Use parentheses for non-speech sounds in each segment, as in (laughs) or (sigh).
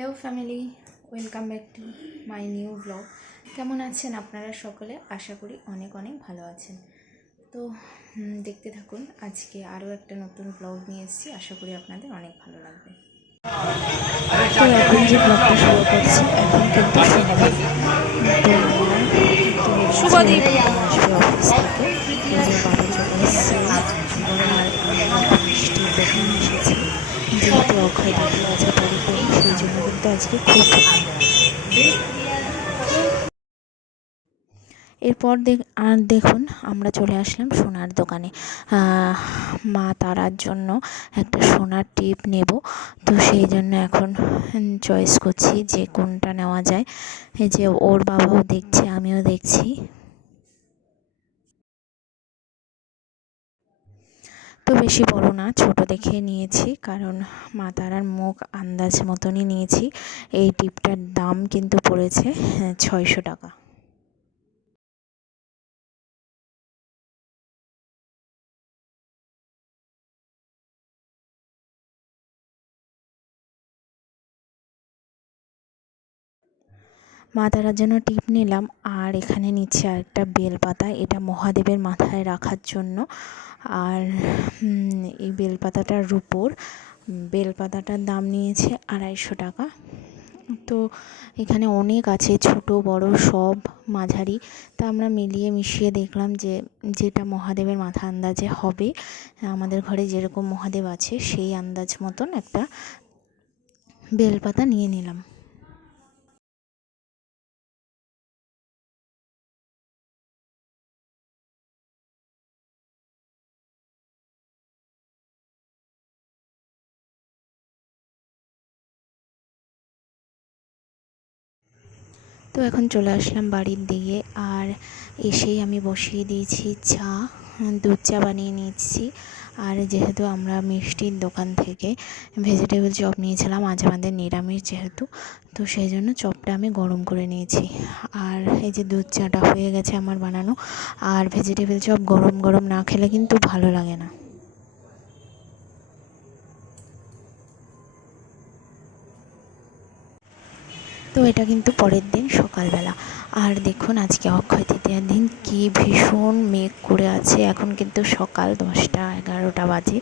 Hello family welcome back to my new blog. কেমন আছেন আপনারা সকলে? আশা করি অনেক অনেক ভালো আছেন। তো দেখতে থাকুন আজকে আরও একটা নতুন ব্লগ নিয়ে এসেছি। আশা করি আপনাদের অনেক ভালো লাগবে। তো এখন যে ব্লগটা শুরু করছি এখন কিন্তু শুভদীপ অফিস থেকে। যে বাবা চলে এসেছে। বৃষ্টি যখন এসেছে। যেহেতু অক্ষয় দিদি আছে করে আজকে খুব এরপর দেখ, আর দেখুন, আমরা চলে আসলাম সোনার দোকানে। মা তারার জন্য একটা সোনার টিপ নেব। তো সেই জন্য এখন চয়েস করছি যে কোনটা নেওয়া যায়। এই যে ওর বাবাও দেখছে, আমিও দেখছি। তো বেশি বড় না, ছোট দেখে নিয়েছি। কারণ মা তারার মুখ আন্দাজ মতনই নিয়েছি। এই টিপটার দাম কিন্তু পড়েছে ছয়শো টাকা। মা তারার জন্য টিপ নিলাম। আর এখানে নিচ্ছে আরেকটা বেলপাতা, এটা মহাদেবের মাথায় রাখার জন্য। আর এই বেলপাতাটার উপর বেলপাতাটার দাম নিয়েছে আড়াইশো টাকা। তো এখানে অনেক আছে, ছোট, বড়, সব মাঝারি। তা আমরা মিলিয়ে মিশিয়ে দেখলাম যে, যেটা মহাদেবের মাথা আন্দাজে হবে। আমাদের ঘরে যেরকম মহাদেব আছে, সেই আন্দাজ মতন একটা বেলপাতা নিয়ে নিলাম। তো এখন চলে আসলাম বাড়ির দিকে আর এসেই আমি বসিয়ে দিয়েছি চা, দুধ চা বানিয়ে নিচ্ছি আর যেহেতু আমরা মিষ্টির দোকান থেকে ভেজিটেবল চপ নিয়েছিলাম, আজ আমাদের নিরামিষ যেহেতু, তো সেই জন্য চপটা আমি গরম করে নিয়েছি। আর এই যে দুধ চাটা হয়ে গেছে আমার বানানো, আর ভেজিটেবল চপ গরম গরম না খেলে কিন্তু ভালো লাগে না। তো এটা কিন্তু পরের দিন সকালবেলা। আর দেখুন আজকে অক্ষয় তৃতীয়ার দিন কি ভীষণ মেঘ করে আছে। এখন কিন্তু সকাল দশটা এগারোটা বাজে।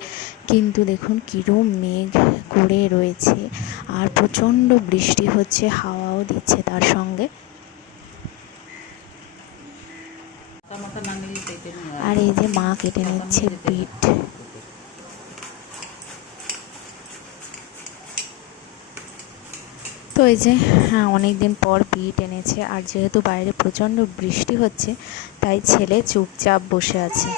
কিন্তু দেখুন কীরম মেঘ করে রয়েছে। আর প্রচণ্ড বৃষ্টি হচ্ছে, হাওয়াও দিচ্ছে তার সঙ্গে। আর এই যে মা কেটে নিচ্ছে বিট তো এই যে হ্যাঁ অনেক দিন পর বিট এনেছে আর যেহেতু বাইরে প্রচণ্ড বৃষ্টি হচ্ছে, তাই ছেলে চুপচাপ বসে আছে।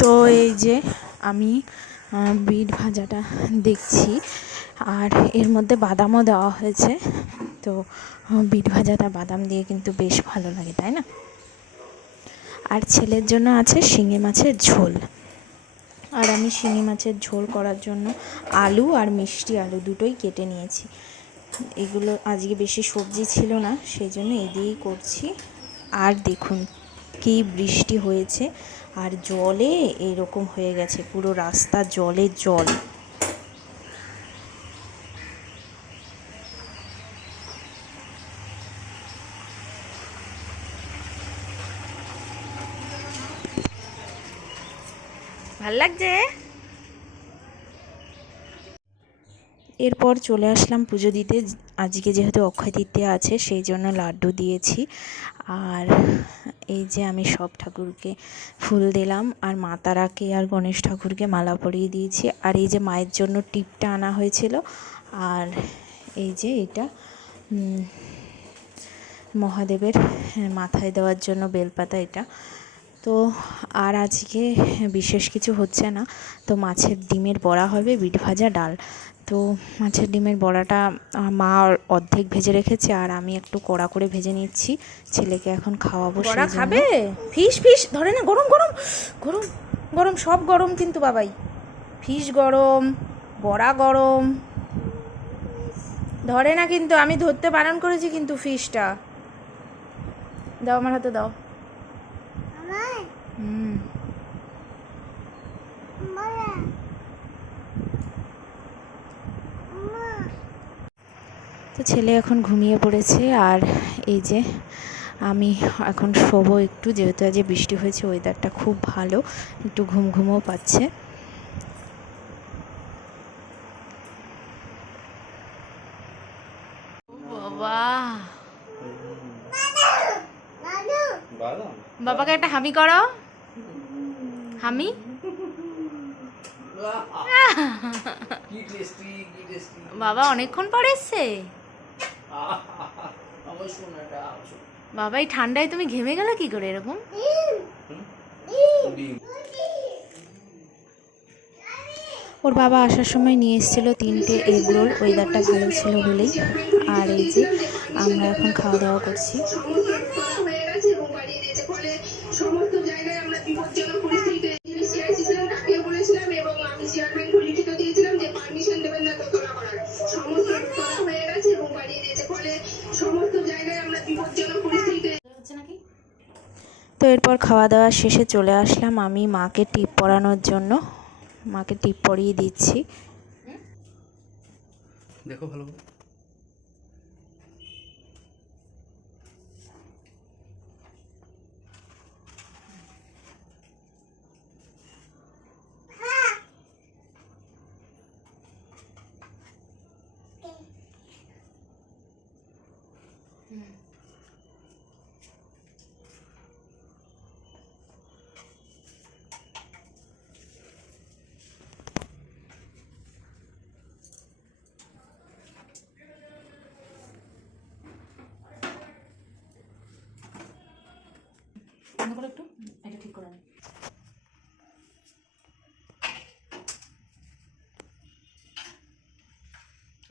তো এই যে আমি বিট ভাজাটা দেখছি আর এর মধ্যে বাদামও দেওয়া হয়েছে। তো, বিট ভাজাটা বাদাম দিয়ে কিন্তু বেশ ভালো লাগে, তাই না? আর ছেলের জন্য আছে শিঙি মাছের ঝোল। আর আমি শিঙি মাছের ঝোল করার জন্য আলু আর মিষ্টি আলু দুটোই কেটে নিয়েছি। এগুলো আজকে বেশি সবজি ছিল না, সেই জন্য এই দিয়েই করছি। আর দেখুন কী বৃষ্টি হয়েছে, আর জলে এরকম হয়ে গেছে, পুরো রাস্তা জলে জল। ভালো লাগছে? এরপর চলে আসলাম পুজো দিতে। আজকে যেহেতু অক্ষয় তৃতীয়া আছে, সেই জন্য লাড্ডু দিয়েছি। আর এই যে আমি সব ঠাকুরকে ফুল দিলাম, আর মা তারাকে আর গণেশ ঠাকুরকে মালা পরিয়ে দিয়েছি। আর এই যে মায়ের জন্য টিপটা আনা হয়েছিল, আর এই যে এটা মহাদেবের মাথায় দেওয়ার জন্য বেলপাতা এটা। তো আর আজকে বিশেষ কিছু হচ্ছে না। তো মাছের ডিমের বড়া হবে বিট ভাজা ডাল। তো মাছের ডিমের বড়াটা মা অর্ধেক ভেজে রেখেছে আর আমি একটু কড়া করে ভেজে নিচ্ছি। ছেলেকে এখন খাওয়াবো বড়া খাবে? ফিশ ফিশ ধরে না গরম গরম গরম গরম সব গরম কিন্তু বাবাই। ফিশ গরম বড়া গরম। ধরে না কিন্তু আমি ধরতে বারণ করেছি কিন্তু ফিশটা দাও আমার হাতে দাও। হুম। তো ছেলে এখন ঘুমিয়ে পড়েছে আর এই যে আমি এখন শোবো একটু যেহেতু আজ বৃষ্টি হয়েছে ওয়েদারটা খুব ভালো একটু ঘুম ঘুমও পাচ্ছে। বাবাকে একটা হামি করো। টেস্টি (laughs) বাবা অনেকক্ষণ পরে এসছে? বাবা এই ঠান্ডায় তুমি ঘেমে গেলে কি করে এরকম? ওর বাবা আসার সময় নিয়ে এসেছিল তিনটে এগ রোল ওয়েদারটা ভালো ছিল বলেই। আর এই যে আমরা এখন খাওয়া দাওয়া করছি। এরপর খাওয়া দাওয়া শেষে চলে আসলাম আমি মাকে টিপ পরানোর জন্য। মাকে টিপ পরিয়ে দিচ্ছি। দেখো ভালো করে। একটু এটা ঠিক করে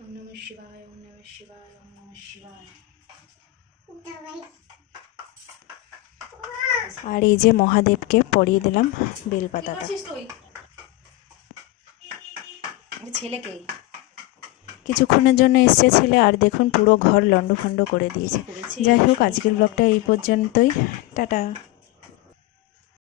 ওম নমঃ শিবায় ওম নমঃ শিবায় ওম নমঃ শিবায়। আর এই যে মহাদেবকে পরিয়ে দিলাম বেলপাতাটা। ছেলেকে কিছুক্ষণের জন্য এসছে ছেলে আর দেখুন পুরো ঘর লন্ডভন্ড করে দিয়েছে। যাই হোক আজকের ব্লগটা এই পর্যন্তই। টাটা।